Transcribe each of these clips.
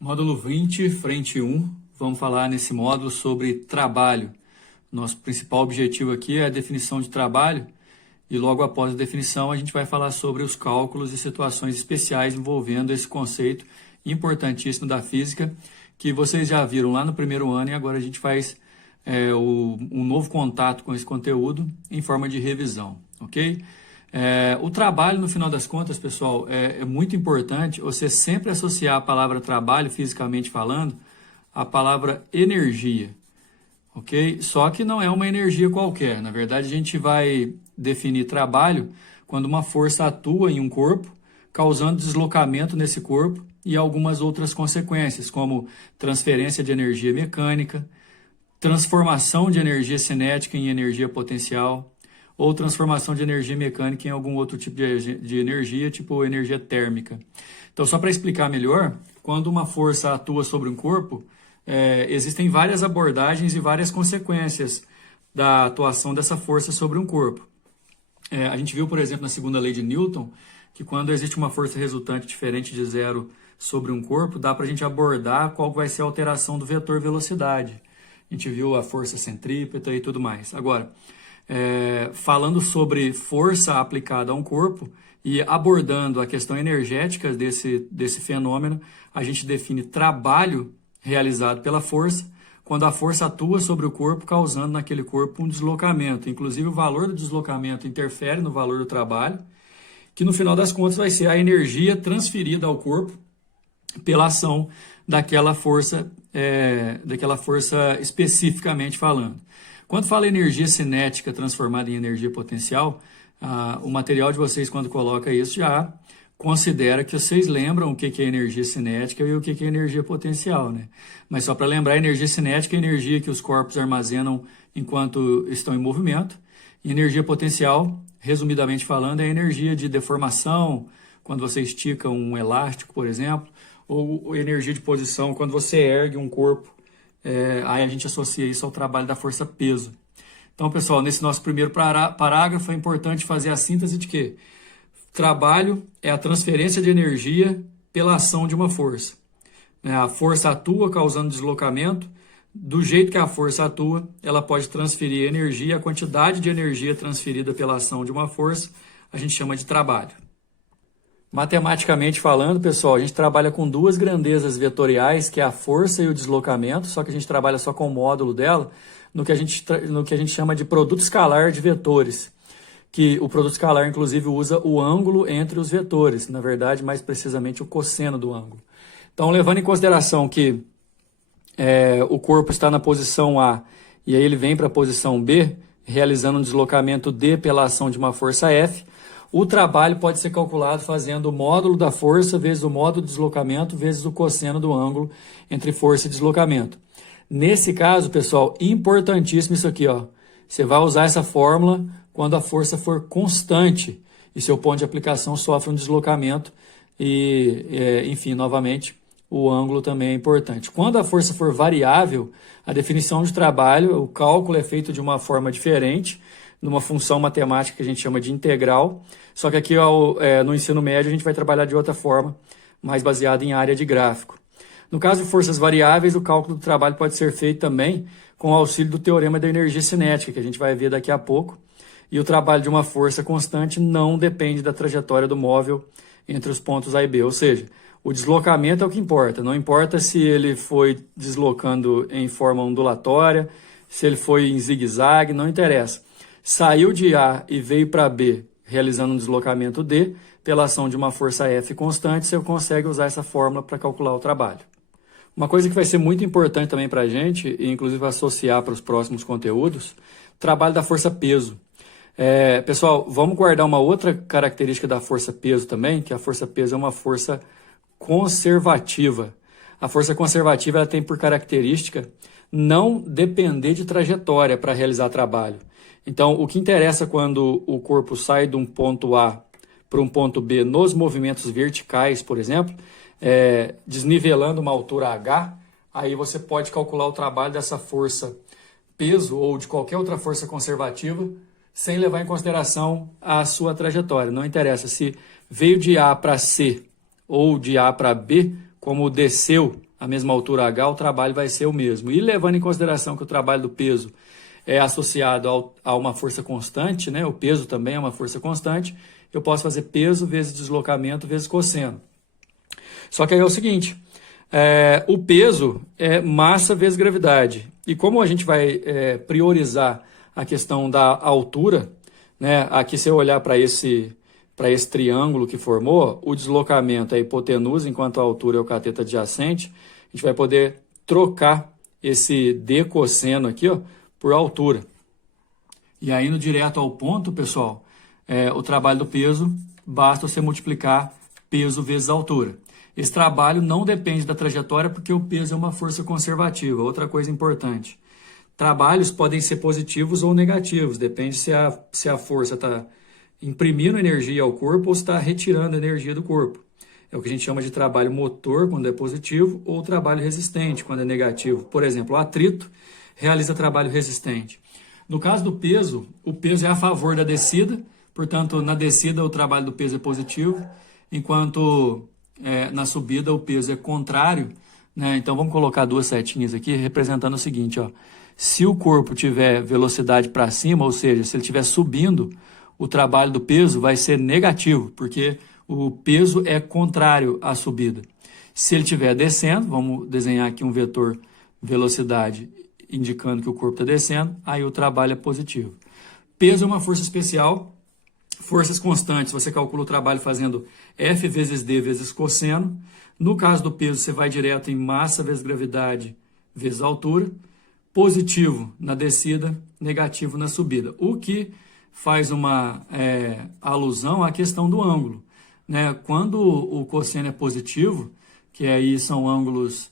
Módulo 20, frente 1, vamos falar nesse módulo sobre trabalho. Nosso principal objetivo aqui é a definição de trabalho e logo após a definição a gente vai falar sobre os cálculos e situações especiais envolvendo esse conceito importantíssimo da física que vocês já viram lá no primeiro ano e agora a gente faz um novo contato com esse conteúdo em forma de revisão, ok? O trabalho, no final das contas, pessoal, é muito importante você sempre associar a palavra trabalho, fisicamente falando, à palavra energia, ok? Só que não é uma energia qualquer. Na verdade, a gente vai definir trabalho quando uma força atua em um corpo, causando deslocamento nesse corpo e algumas outras consequências, como transferência de energia mecânica, transformação de energia cinética em energia potencial, ou transformação de energia mecânica em algum outro tipo de energia, tipo energia térmica. Então, só para explicar melhor, quando uma força atua sobre um corpo, existem várias abordagens e várias consequências da atuação dessa força sobre um corpo. A gente viu, por exemplo, na segunda lei de Newton, que quando existe uma força resultante diferente de zero sobre um corpo, dá para a gente abordar qual vai ser a alteração do vetor velocidade. A gente viu a força centrípeta e tudo mais. Agora, falando sobre força aplicada a um corpo e abordando a questão energética desse fenômeno, a gente define trabalho realizado pela força quando a força atua sobre o corpo, causando naquele corpo um deslocamento. Inclusive, o valor do deslocamento interfere no valor do trabalho, que no final das contas vai ser a energia transferida ao corpo pela ação daquela força especificamente falando. Quando fala energia cinética transformada em energia potencial, o material de vocês, quando coloca isso, já considera que vocês lembram o que é energia cinética e o que é energia potencial, né? Mas só para lembrar, energia cinética é a energia que os corpos armazenam enquanto estão em movimento, e energia potencial, resumidamente falando, é a energia de deformação, quando você estica um elástico, por exemplo, ou energia de posição, quando você ergue um corpo. Aí a gente associa isso ao trabalho da força-peso. Então, pessoal, nesse nosso primeiro parágrafo é importante fazer a síntese de que trabalho é a transferência de energia pela ação de uma força. A força atua causando deslocamento. Do jeito que a força atua, ela pode transferir energia. A quantidade de energia transferida pela ação de uma força a gente chama de trabalho. Matematicamente falando, pessoal, a gente trabalha com duas grandezas vetoriais, que é a força e o deslocamento, só que a gente trabalha só com o módulo dela, no que a gente chama de produto escalar de vetores, que o produto escalar, inclusive, usa o ângulo entre os vetores, na verdade, mais precisamente o cosseno do ângulo. Então, levando em consideração que o corpo está na posição A e aí ele vem para a posição B, realizando um deslocamento D pela ação de uma força F, o trabalho pode ser calculado fazendo o módulo da força vezes o módulo do deslocamento vezes o cosseno do ângulo entre força e deslocamento. Nesse caso, pessoal, importantíssimo isso aqui, ó. Você vai usar essa fórmula quando a força for constante e seu ponto de aplicação sofre um deslocamento e, enfim, novamente, o ângulo também é importante. Quando a força for variável, a definição de trabalho, o cálculo é feito de uma forma diferente, numa função matemática que a gente chama de integral, só que aqui no ensino médio a gente vai trabalhar de outra forma, mais baseada em área de gráfico. No caso de forças variáveis, o cálculo do trabalho pode ser feito também com o auxílio do teorema da energia cinética, que a gente vai ver daqui a pouco, e o trabalho de uma força constante não depende da trajetória do móvel entre os pontos A e B, ou seja, o deslocamento é o que importa, não importa se ele foi deslocando em forma ondulatória, se ele foi em zigue-zague, não interessa. Saiu de A e veio para B, realizando um deslocamento D, pela ação de uma força F constante, você consegue usar essa fórmula para calcular o trabalho. Uma coisa que vai ser muito importante também para a gente, e inclusive associar para os próximos conteúdos, o trabalho da força-peso. Pessoal, vamos guardar uma outra característica da força-peso também, que a força-peso é uma força conservativa. A força conservativa ela tem por característica não depender de trajetória para realizar trabalho. Então, o que interessa quando o corpo sai de um ponto A para um ponto B nos movimentos verticais, por exemplo, desnivelando uma altura H, aí você pode calcular o trabalho dessa força peso ou de qualquer outra força conservativa sem levar em consideração a sua trajetória. Não interessa se veio de A para C ou de A para B, como desceu a mesma altura H, o trabalho vai ser o mesmo. E levando em consideração que o trabalho do peso é associado a uma força constante, né? O peso também é uma força constante, eu posso fazer peso vezes deslocamento vezes cosseno. Só que aí é o seguinte, o peso é massa vezes gravidade. E como a gente vai priorizar a questão da altura, né? Aqui se eu olhar para esse triângulo que formou, o deslocamento é a hipotenusa, enquanto a altura é o cateto adjacente, a gente vai poder trocar esse D cosseno aqui, ó, por altura. E aí, no direto ao ponto, pessoal, o trabalho do peso, basta você multiplicar peso vezes altura. Esse trabalho não depende da trajetória, porque o peso é uma força conservativa. Outra coisa importante. Trabalhos podem ser positivos ou negativos, depende se a força está imprimindo energia ao corpo ou se está retirando energia do corpo. É o que a gente chama de trabalho motor, quando é positivo, ou trabalho resistente, quando é negativo. Por exemplo, o atrito realiza trabalho resistente. No caso do peso, o peso é a favor da descida, portanto, na descida o trabalho do peso é positivo, enquanto na subida o peso é contrário, né? Então vamos colocar duas setinhas aqui representando o seguinte, ó. Se o corpo tiver velocidade para cima, ou seja, se ele estiver subindo, o trabalho do peso vai ser negativo, porque o peso é contrário à subida. Se ele estiver descendo, vamos desenhar aqui um vetor velocidade indicando que o corpo está descendo, aí o trabalho é positivo. Peso é uma força especial, forças constantes, você calcula o trabalho fazendo F vezes D vezes cosseno. No caso do peso, você vai direto em massa vezes gravidade vezes altura. Positivo na descida, negativo na subida. O que faz uma alusão à questão do ângulo, né? Quando o cosseno é positivo, que aí são ângulos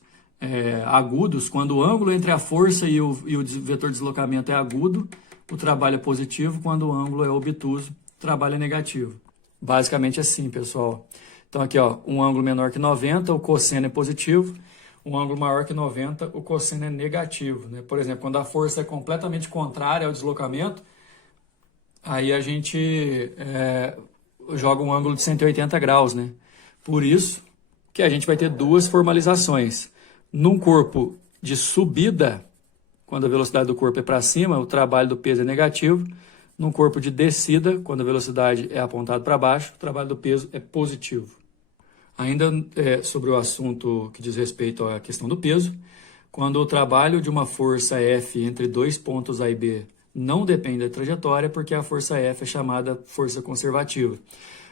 agudos, quando o ângulo entre a força e o vetor de deslocamento é agudo, o trabalho é positivo, quando o ângulo é obtuso, o trabalho é negativo. Basicamente assim, pessoal. Então aqui, ó, um ângulo menor que 90, o cosseno é positivo, um ângulo maior que 90, o cosseno é negativo, né? Por exemplo, quando a força é completamente contrária ao deslocamento, aí a gente joga um ângulo de 180 graus, né? Por isso que a gente vai ter duas formalizações. Num corpo de subida, quando a velocidade do corpo é para cima, o trabalho do peso é negativo. Num corpo de descida, quando a velocidade é apontada para baixo, o trabalho do peso é positivo. Ainda sobre o assunto que diz respeito à questão do peso, quando o trabalho de uma força F entre dois pontos A e B não depende da trajetória, porque a força F é chamada força conservativa.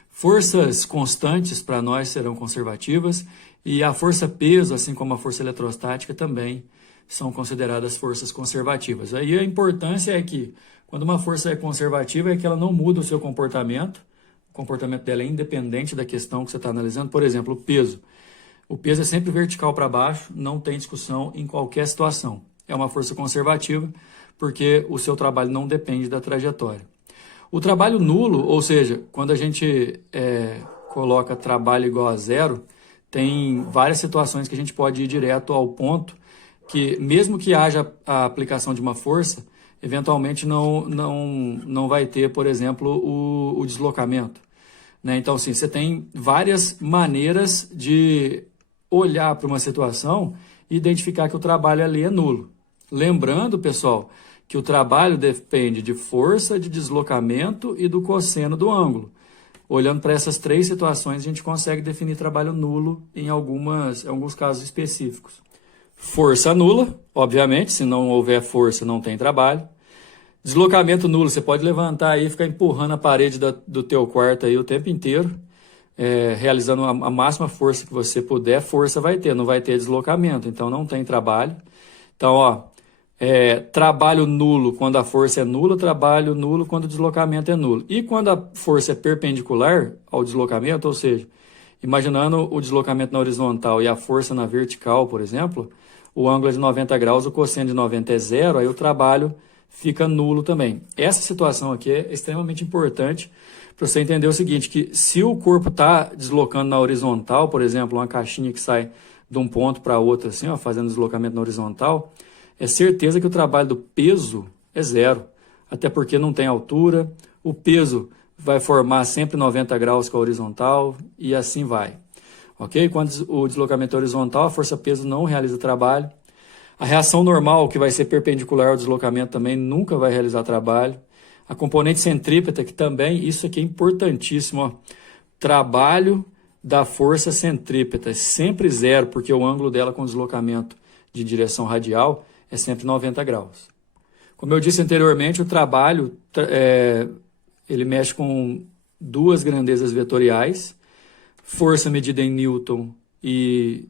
Forças constantes para nós serão conservativas e a força peso, assim como a força eletrostática, também são consideradas forças conservativas. Aí a importância é que, quando uma força é conservativa, é que ela não muda o seu comportamento. O comportamento dela é independente da questão que você está analisando. Por exemplo, o peso. O peso é sempre vertical para baixo, não tem discussão em qualquer situação. É uma força conservativa, porque o seu trabalho não depende da trajetória. O trabalho nulo, ou seja, quando a gente coloca trabalho igual a zero, tem várias situações que a gente pode ir direto ao ponto que, mesmo que haja a aplicação de uma força, eventualmente não vai ter, por exemplo, o deslocamento, né? Então, assim, você tem várias maneiras de olhar para uma situação e identificar que o trabalho ali é nulo. Lembrando, pessoal, que o trabalho depende de força, de deslocamento e do cosseno do ângulo. Olhando para essas três situações, a gente consegue definir trabalho nulo em alguns casos específicos. Força nula, obviamente, se não houver força, não tem trabalho. Deslocamento nulo, você pode levantar aí e ficar empurrando a parede do teu quarto aí o tempo inteiro, realizando a máxima força que você puder, força vai ter, não vai ter deslocamento, então não tem trabalho. Então, ó, trabalho nulo quando a força é nula, trabalho nulo quando o deslocamento é nulo. E quando a força é perpendicular ao deslocamento, ou seja, imaginando o deslocamento na horizontal e a força na vertical, por exemplo, o ângulo é de 90 graus, o cosseno de 90 é zero, aí o trabalho fica nulo também. Essa situação aqui é extremamente importante para você entender o seguinte, que se o corpo está deslocando na horizontal, por exemplo, uma caixinha que sai de um ponto para outro, assim, ó, fazendo deslocamento na horizontal, é certeza que o trabalho do peso é zero, até porque não tem altura, o peso vai formar sempre 90 graus com a horizontal e assim vai. ok? Quando o deslocamento é horizontal, a força-peso não realiza trabalho. A reação normal, que vai ser perpendicular ao deslocamento, também nunca vai realizar trabalho. A componente centrípeta, que também, isso aqui é importantíssimo, ó, trabalho da força centrípeta, sempre zero, porque o ângulo dela com deslocamento de direção radial é sempre 90 graus. Como eu disse anteriormente, o trabalho ele mexe com duas grandezas vetoriais, força medida em Newton e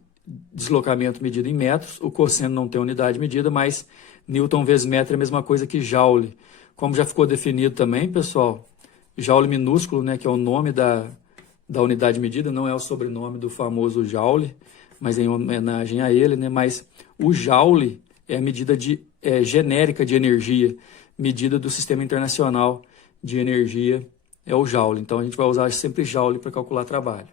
deslocamento medido em metros. O cosseno não tem unidade de medida, mas Newton vezes metro é a mesma coisa que Joule. Como já ficou definido também, pessoal, Joule minúsculo, né, que é o nome da unidade de medida, não é o sobrenome do famoso Joule, mas em homenagem a ele, né? Mas o Joule é a medida genérica de energia, medida do Sistema Internacional de Energia, é o Joule. Então a gente vai usar sempre Joule para calcular trabalho.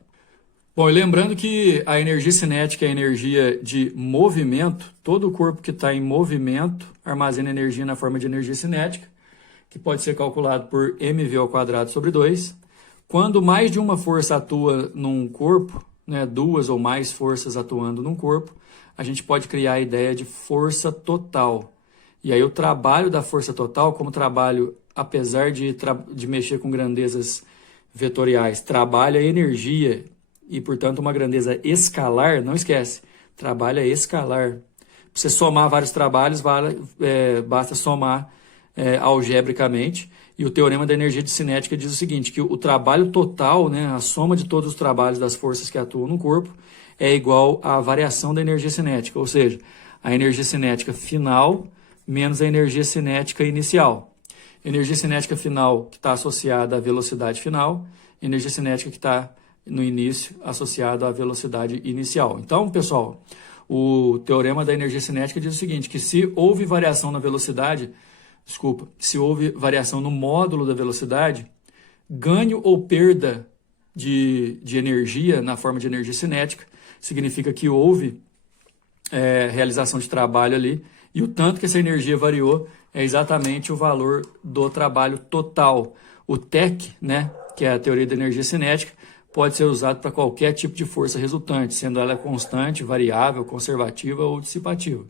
Bom, e lembrando que a energia cinética é a energia de movimento, todo o corpo que está em movimento armazena energia na forma de energia cinética, que pode ser calculado por mv²/2. Quando mais de uma força atua num corpo, né, duas ou mais forças atuando num corpo, a gente pode criar a ideia de força total. E aí o trabalho da força total, como trabalho, apesar de mexer com grandezas vetoriais, trabalha energia e, portanto, uma grandeza escalar, não esquece, trabalha escalar. Para você somar vários trabalhos, basta somar algebricamente. E o teorema da energia de cinética diz o seguinte, que o trabalho total, né, a soma de todos os trabalhos das forças que atuam no corpo, é igual à variação da energia cinética, ou seja, a energia cinética final menos a energia cinética inicial. Energia cinética final que está associada à velocidade final, energia cinética que está no início associada à velocidade inicial. Então, pessoal, o teorema da energia cinética diz o seguinte, que se houve variação na velocidade, se houve variação no módulo da velocidade, ganho ou perda de energia na forma de energia cinética, significa que houve realização de trabalho ali, e o tanto que essa energia variou é exatamente o valor do trabalho total. O TEC, né, que é a teoria da energia cinética, pode ser usado para qualquer tipo de força resultante, sendo ela constante, variável, conservativa ou dissipativa.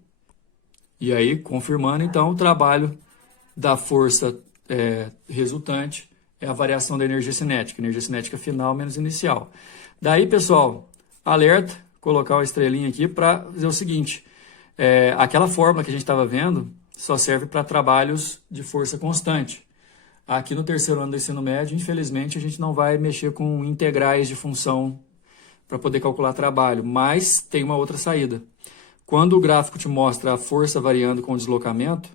E aí, confirmando então, o trabalho da força resultante é a variação da energia cinética final menos inicial. Daí, pessoal, alerta, colocar uma estrelinha aqui para dizer o seguinte, aquela fórmula que a gente estava vendo só serve para trabalhos de força constante. Aqui no terceiro ano do ensino médio, infelizmente, a gente não vai mexer com integrais de função para poder calcular trabalho, mas tem uma outra saída. Quando o gráfico te mostra a força variando com o deslocamento,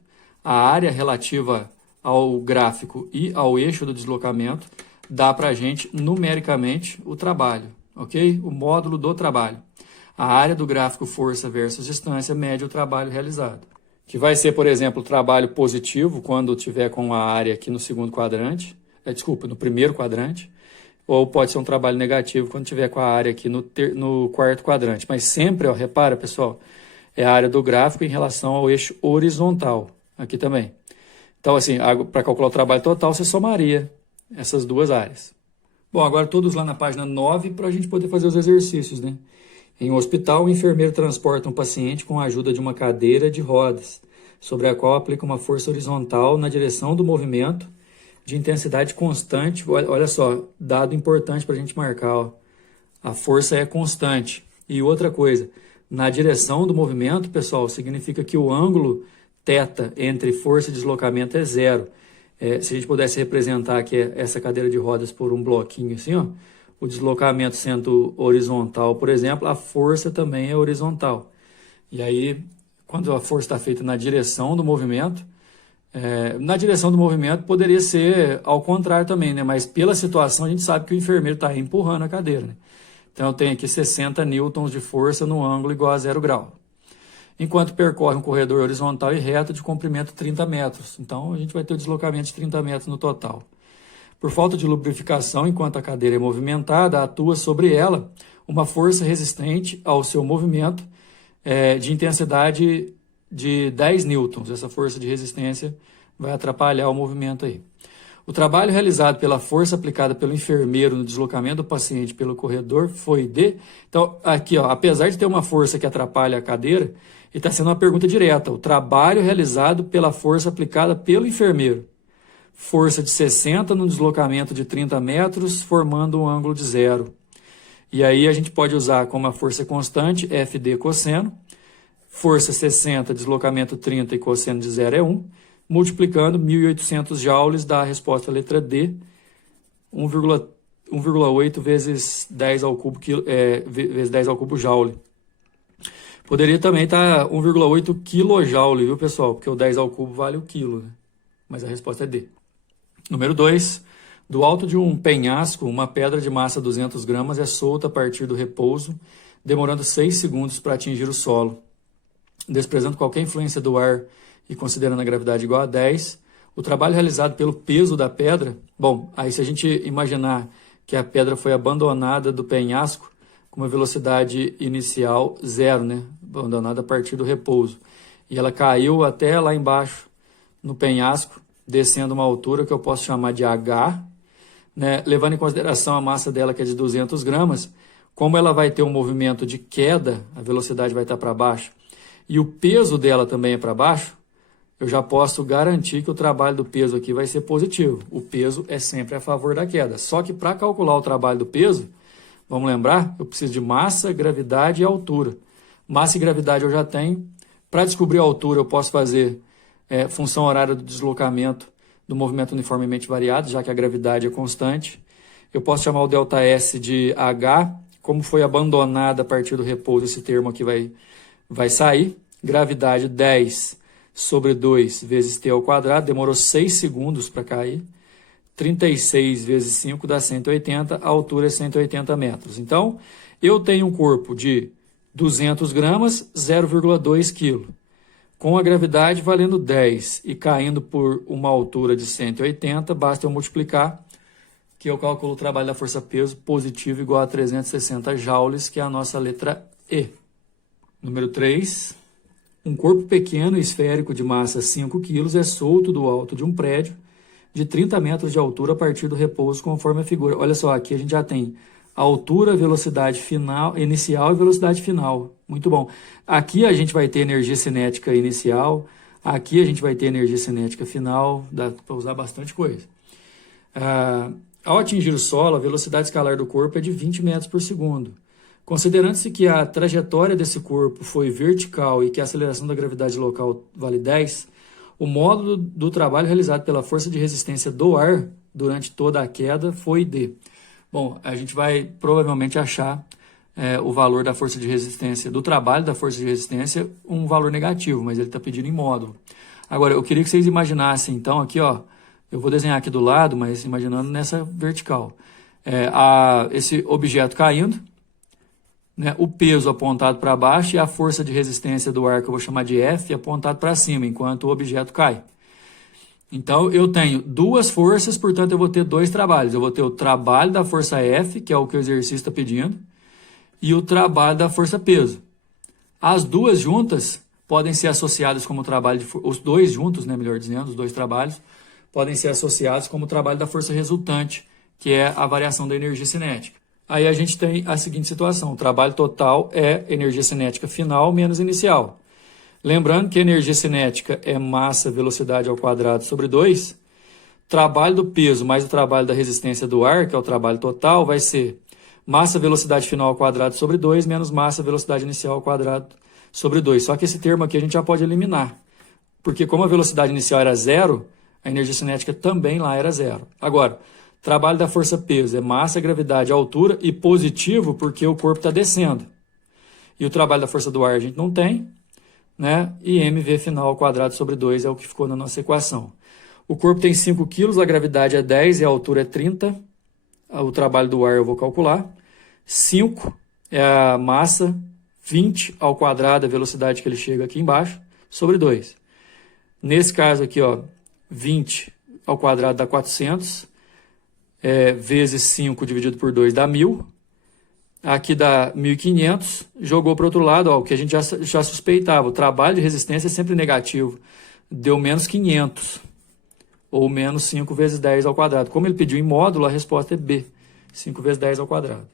a área relativa ao gráfico e ao eixo do deslocamento dá para a gente, numericamente, o trabalho, ok? O módulo do trabalho. A área do gráfico força versus distância mede o trabalho realizado, que vai ser, por exemplo, o trabalho positivo, quando tiver com a área aqui no segundo quadrante, no primeiro quadrante, ou pode ser um trabalho negativo quando tiver com a área aqui no quarto quadrante. Mas sempre, ó, repara, pessoal, é a área do gráfico em relação ao eixo horizontal, aqui também. Então, assim, para calcular o trabalho total, você somaria essas duas áreas. Bom, agora todos lá na página 9 para a gente poder fazer os exercícios, né? Em um hospital, o enfermeiro transporta um paciente com a ajuda de uma cadeira de rodas, sobre a qual aplica uma força horizontal na direção do movimento de intensidade constante. Olha só, dado importante para a gente marcar, ó. A força é constante. E outra coisa, na direção do movimento, pessoal, significa que o ângulo θ entre força e deslocamento é zero. Se a gente pudesse representar aqui essa cadeira de rodas por um bloquinho assim, ó, o deslocamento sendo horizontal, por exemplo, a força também é horizontal. E aí, quando a força está feita na direção do movimento, poderia ser ao contrário também, né? Mas pela situação a gente sabe que o enfermeiro está empurrando a cadeira, né? Então eu tenho aqui 60 newtons de força no ângulo igual a 0 grau. Enquanto percorre um corredor horizontal e reto de comprimento 30 metros. Então a gente vai ter o deslocamento de 30 metros no total. Por falta de lubrificação, enquanto a cadeira é movimentada, atua sobre ela uma força resistente ao seu movimento de intensidade de 10 newtons. Essa força de resistência vai atrapalhar o movimento aí. O trabalho realizado pela força aplicada pelo enfermeiro no deslocamento do paciente pelo corredor foi de... Então, aqui, ó, apesar de ter uma força que atrapalha a cadeira, ele está sendo uma pergunta direta. O trabalho realizado pela força aplicada pelo enfermeiro. Força de 60 no deslocamento de 30 metros, formando um ângulo de 0. E aí a gente pode usar como a força constante, FD cosseno. Força 60, deslocamento 30 e cosseno de 0 é 1. Multiplicando 1.800 joules dá a resposta letra D, 1,8 vezes 10 ao cubo, vezes 10 ao cubo joule. Poderia também estar 1,8 kJ, viu, pessoal? Porque o 10 ao cubo vale o quilo, né? Mas a resposta é D. Número 2. Do alto de um penhasco, uma pedra de massa 200 gramas é solta a partir do repouso, demorando 6 segundos para atingir o solo. Desprezando qualquer influência do ar e considerando a gravidade igual a 10, o trabalho realizado pelo peso da pedra... Bom, aí se a gente imaginar que a pedra foi abandonada do penhasco com uma velocidade inicial 0, né? Abandonada a partir do repouso, e ela caiu até lá embaixo no penhasco, descendo uma altura que eu posso chamar de H, né? Levando em consideração a massa dela, que é de 200 gramas, como ela vai ter um movimento de queda, a velocidade vai estar para baixo, e o peso dela também é para baixo, eu já posso garantir que o trabalho do peso aqui vai ser positivo. O peso é sempre a favor da queda. Só que para calcular o trabalho do peso, vamos lembrar, eu preciso de massa, gravidade e altura. Massa e gravidade eu já tenho. Para descobrir a altura, eu posso fazer função horária do deslocamento do movimento uniformemente variado, já que a gravidade é constante. Eu posso chamar o ΔS de H. Como foi abandonada a partir do repouso, esse termo aqui vai sair. Gravidade 10 sobre 2 vezes t ao quadrado, demorou 6 segundos para cair. 36 vezes 5 dá 180, a altura é 180 metros. Então, eu tenho um corpo de 200 gramas, 0,2 kg. Com a gravidade valendo 10 e caindo por uma altura de 180, basta eu multiplicar, que eu calculo o trabalho da força-peso positivo igual a 360 joules, que é a nossa letra E. Número 3. Um corpo pequeno e esférico de massa 5 kg é solto do alto de um prédio de 30 metros de altura a partir do repouso, conforme a figura. Olha só, aqui a gente já tem altura, velocidade final, inicial e velocidade final. Muito bom. Aqui a gente vai ter energia cinética inicial, aqui a gente vai ter energia cinética final, dá para usar bastante coisa. Ao atingir o solo, a velocidade escalar do corpo é de 20 metros por segundo. Considerando-se que a trajetória desse corpo foi vertical e que a aceleração da gravidade local vale 10, o módulo do trabalho realizado pela força de resistência do ar durante toda a queda foi D. Bom, a gente vai provavelmente achar o valor da força de resistência, do trabalho da força de resistência, um valor negativo, mas ele está pedindo em módulo. Agora, eu queria que vocês imaginassem, então, aqui, ó, eu vou desenhar aqui do lado, mas imaginando nessa vertical. Esse objeto caindo, né, o peso apontado para baixo e a força de resistência do ar, que eu vou chamar de F, apontado para cima, enquanto o objeto cai. Então, eu tenho duas forças, portanto, eu vou ter dois trabalhos. Eu vou ter o trabalho da força F, que é o que o exercício está pedindo, e o trabalho da força peso. As duas juntas podem ser associadas como trabalho de os dois juntos, né, melhor dizendo, os dois trabalhos, podem ser associados como trabalho da força resultante, que é a variação da energia cinética. Aí a gente tem a seguinte situação: o trabalho total é energia cinética final menos inicial. Lembrando que a energia cinética é massa, velocidade ao quadrado sobre 2. Trabalho do peso mais o trabalho da resistência do ar, que é o trabalho total, vai ser massa, velocidade final ao quadrado sobre 2 menos massa, velocidade inicial ao quadrado sobre 2. Só que esse termo aqui a gente já pode eliminar, porque como a velocidade inicial era 0, a energia cinética também lá era 0. Agora, trabalho da força-peso é massa, gravidade, altura e positivo porque o corpo está descendo. E o trabalho da força do ar a gente não tem, né? E mv final ao quadrado sobre 2 é o que ficou na nossa equação. O corpo tem 5 kg, a gravidade é 10 e a altura é 30. O trabalho do ar eu vou calcular. 5 é a massa, 20 ao quadrado a velocidade que ele chega aqui embaixo, sobre 2. Nesse caso aqui, ó, 20 ao quadrado dá 400. Vezes 5 dividido por 2 dá 1.000. Aqui dá 1.500. Jogou para o outro lado, ó, o que a gente já suspeitava. O trabalho de resistência é sempre negativo. Deu menos 500. ou menos 5 vezes 10 ao quadrado. Como ele pediu em módulo, a resposta é B, 5 vezes 10 ao quadrado.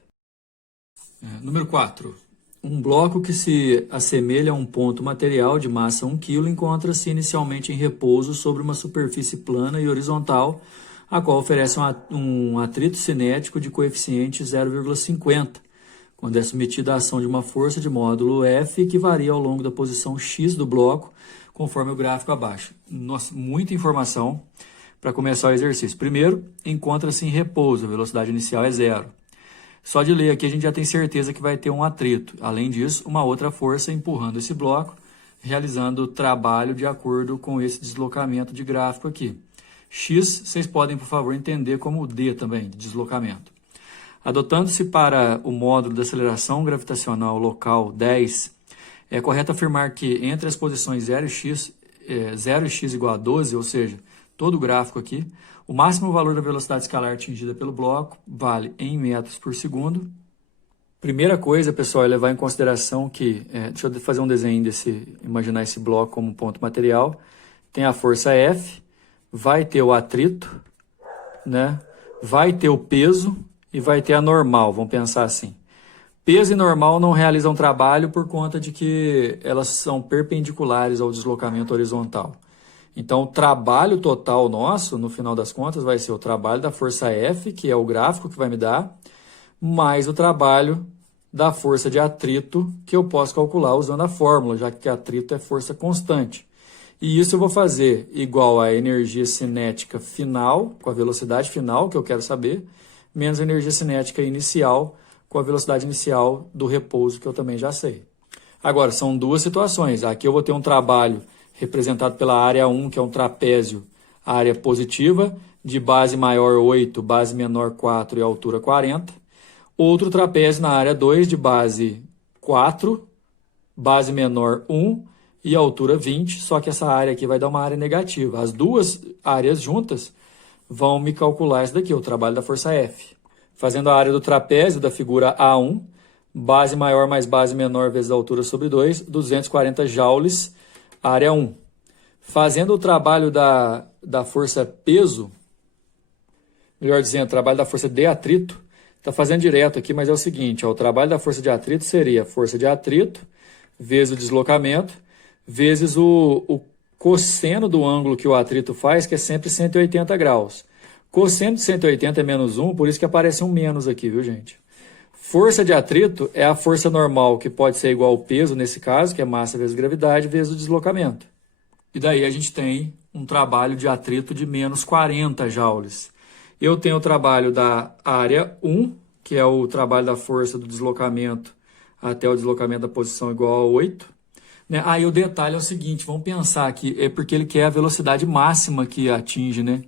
Número 4. Um bloco que se assemelha a um ponto material de massa 1 kg encontra-se inicialmente em repouso sobre uma superfície plana e horizontal, a qual oferece um atrito cinético de coeficiente 0,50, quando é submetida à ação de uma força de módulo F que varia ao longo da posição X do bloco, conforme o gráfico abaixo. Nossa, muita informação para começar o exercício. Primeiro, encontra-se em repouso, a velocidade inicial é 0. Só de ler aqui a gente já tem certeza que vai ter um atrito. Além disso, uma outra força empurrando esse bloco, realizando o trabalho de acordo com esse deslocamento de gráfico aqui. X, vocês podem, por favor, entender como D também, de deslocamento. Adotando-se para o módulo de aceleração gravitacional local 10, é correto afirmar que entre as posições 0 e x igual a 12, ou seja, todo o gráfico aqui, o máximo valor da velocidade escalar atingida pelo bloco vale em metros por segundo. Primeira coisa, pessoal, é levar em consideração que, deixa eu fazer um desenho imaginar esse bloco como um ponto material, tem a força F, vai ter o atrito, né? Vai ter o peso e vai ter a normal, vamos pensar assim. Peso e normal não realizam trabalho por conta de que elas são perpendiculares ao deslocamento horizontal. Então, o trabalho total nosso, no final das contas, vai ser o trabalho da força F, que é o gráfico que vai me dar, mais o trabalho da força de atrito, que eu posso calcular usando a fórmula, já que atrito é força constante. E isso eu vou fazer igual à energia cinética final, com a velocidade final, que eu quero saber, menos a energia cinética inicial, com a velocidade inicial do repouso, que eu também já sei. Agora, são duas situações. Aqui eu vou ter um trabalho representado pela área 1, que é um trapézio, área positiva, de base maior 8, base menor 4 e altura 40. Outro trapézio na área 2, de base 4, base menor 1 e altura 20, só que essa área aqui vai dar uma área negativa. As duas áreas juntas vão me calcular isso daqui, o trabalho da força F. Fazendo a área do trapézio da figura A1, base maior mais base menor vezes a altura sobre 2, 240 joules, área 1. Fazendo o trabalho da força peso, melhor dizendo, o trabalho da força de atrito, está fazendo direto aqui, mas é o seguinte, o trabalho da força de atrito seria a força de atrito vezes o deslocamento, vezes o cosseno do ângulo que o atrito faz, que é sempre 180 graus. Cosseno de 180 é menos 1, por isso que aparece um menos aqui, viu, gente? Força de atrito é a força normal, que pode ser igual ao peso, nesse caso, que é massa vezes gravidade, vezes o deslocamento. E daí a gente tem um trabalho de atrito de menos 40 joules. Eu tenho o trabalho da área 1, que é o trabalho da força do deslocamento até o deslocamento da posição igual a 8. Né? Aí o detalhe é o seguinte, vamos pensar aqui, é porque ele quer a velocidade máxima que atinge, né?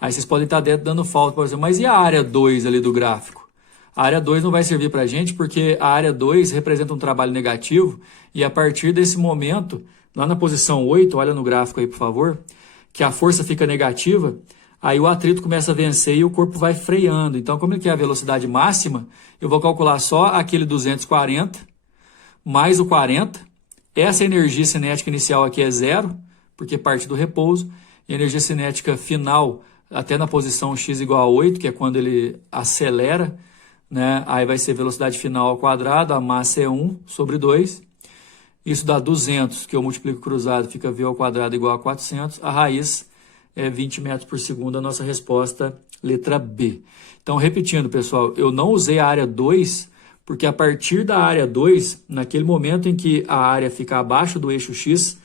Aí vocês podem estar dando falta, por exemplo, mas e a área 2 ali do gráfico? A área 2 não vai servir para a gente porque a área 2 representa um trabalho negativo e a partir desse momento, lá na posição 8, olha no gráfico aí, por favor, que a força fica negativa, aí o atrito começa a vencer e o corpo vai freando. Então, como ele quer a velocidade máxima, eu vou calcular só aquele 240 mais o 40. Essa energia cinética inicial aqui é 0, porque parte do repouso, e a energia cinética final até na posição x igual a 8, que é quando ele acelera, né? Aí vai ser velocidade final ao quadrado, a massa é 1 sobre 2. Isso dá 200, que eu multiplico cruzado, fica v ao quadrado igual a 400. A raiz é 20 metros por segundo, a nossa resposta, letra B. Então, repetindo, pessoal, eu não usei a área 2, porque a partir da área 2, naquele momento em que a área fica abaixo do eixo x,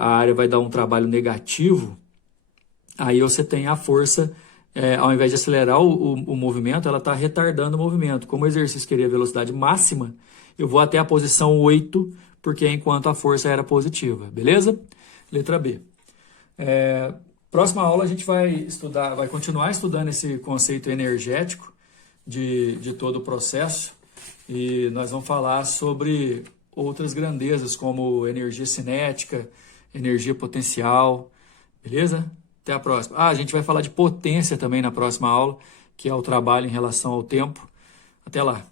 a área vai dar um trabalho negativo, aí você tem a força, ao invés de acelerar o movimento, ela está retardando o movimento. Como o exercício queria velocidade máxima, eu vou até a posição 8, porque é enquanto a força era positiva, beleza? Letra B. Próxima aula a gente vai continuar estudando esse conceito energético de todo o processo e nós vamos falar sobre outras grandezas como energia cinética, energia potencial, beleza? Até a próxima. A gente vai falar de potência também na próxima aula, que é o trabalho em relação ao tempo. Até lá.